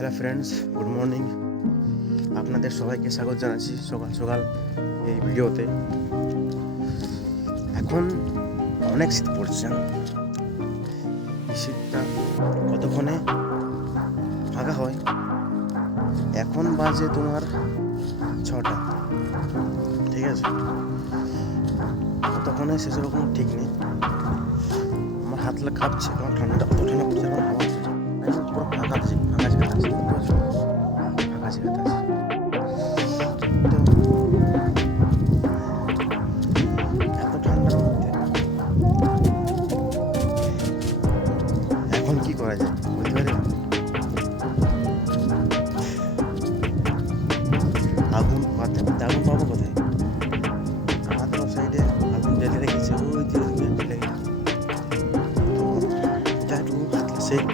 Hello friends, good morning. আপনাদের সবাইকে স্বাগত জানাচ্ছি সকাল সকাল এই ভিডিওতে। এখন অনেক শীত পড়ছে, এই শীতটা কতক্ষণে ফাঁকা হয়। এখন বাজে তোমার 6টা, ঠিক আছে? কতক্ষণে শেষের কোনো ঠিক নেই। আমার হাত কাঁপছে, কারণ ঠান্ডাটা কত ঠান্ডা পড়ছে। এখন হাওয়া হচ্ছে, আমি পুরো ফাঁকা আছি, ফাঁকা জায়গাতে আছি, বুঝতে পারছো? ফাঁকা জায়গাতে আছি। তো এত ঠান্ডার মধ্যে এখন কি করা যায় বুঝতে পারি না। আগুন পাবো কোথায়? আমাদের সাইডে আগুন জ্বেলে রেখেছে, ওই যে জ্বেলে। তো যা একটু হাতটা সেক